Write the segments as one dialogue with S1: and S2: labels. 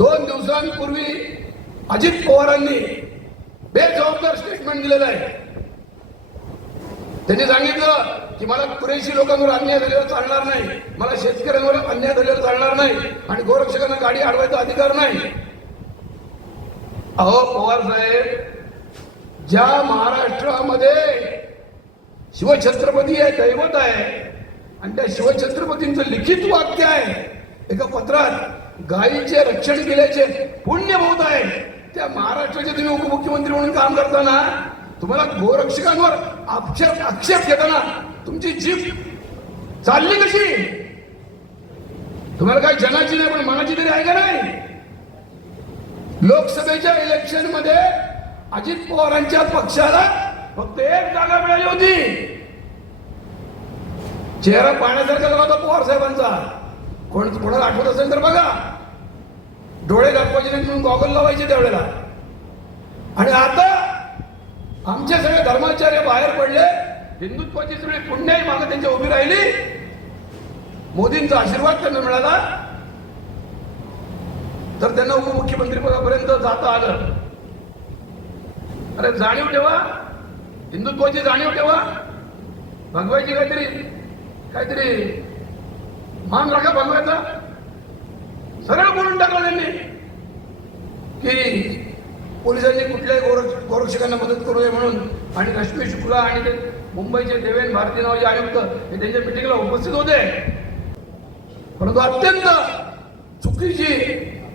S1: दोन दिवसांपूर्वी अजित पवारांनी बेजबाबदार स्टेटमेंट दिलेलं आहे त्यांनी सांगितलं की मला पुरेशी लोकांवर अन्याय झालेला चालणार नाही मला शेतकऱ्यांवर अन्याय झालेला चालणार नाही आणि गोरक्षकांना गाडी अडवायचा अधिकार नाही अहो पवार साहेब ज्या महाराष्ट्रामध्ये शिवछत्रपती आहे दैवत आहे आणि त्या शिवछत्रपतींचं लिखित वाक्य आहे एका पत्रात गायीचे रक्षण केल्याचे पुण्य बहुत आहे त्या महाराष्ट्राचे तुम्ही उपमुख्यमंत्री म्हणून काम करताना तुम्हाला गोरक्षकांवर आक्षेप आक्षेप घेताना तुमची जीप चालली कशी तुम्हाला काय जनाची नाही पण मनाची तरी आहे का नाही लोकसभेच्या इलेक्शन मध्ये अजित पवारांच्या पक्षाला फक्त एक जागा मिळाली होती चेहरा पाण्यासारखा होता पवार साहेबांचा कोण कोणाला आठवत असेल तर बघा डोळे दाखवायचे नाही म्हणून गॉगल लावायचे त्यावेळेला आणि आता आमचे सगळे धर्माचार्य बाहेर पडले हिंदुत्वाची सगळी पुण्याही मागे त्यांच्या उभी राहिली मोदींचा आशीर्वाद त्यांना मिळाला तर त्यांना उपमुख्यमंत्री पदापर्यंत जाता आलं अरे जाणीव ठेवा हिंदुत्वाची जाणीव ठेवा भगवायची काहीतरी काहीतरी मान राखा भगवायचा सरळ बोलून टाकलं त्यांनी की पोलिसांनी कुठल्याही गोर गोरक्षकांना मदत करू नये म्हणून आणि रश्मी शुक्ला आणि ते मुंबईचे देवेंद्र भारती नावाचे आयुक्त हे त्यांच्या मिटिंगला उपस्थित होते परंतु अत्यंत चुकीची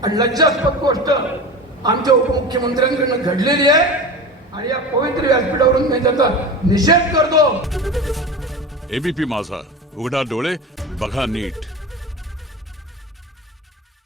S1: आणि लज्जास्पद गोष्ट आमच्या उपमुख्यमंत्र्यांकडनं घडलेली आहे आणि या पवित्र व्यासपीठावरून मी त्याचा निषेध करतो एबीपी माझा उघडा डोळे बघा नीट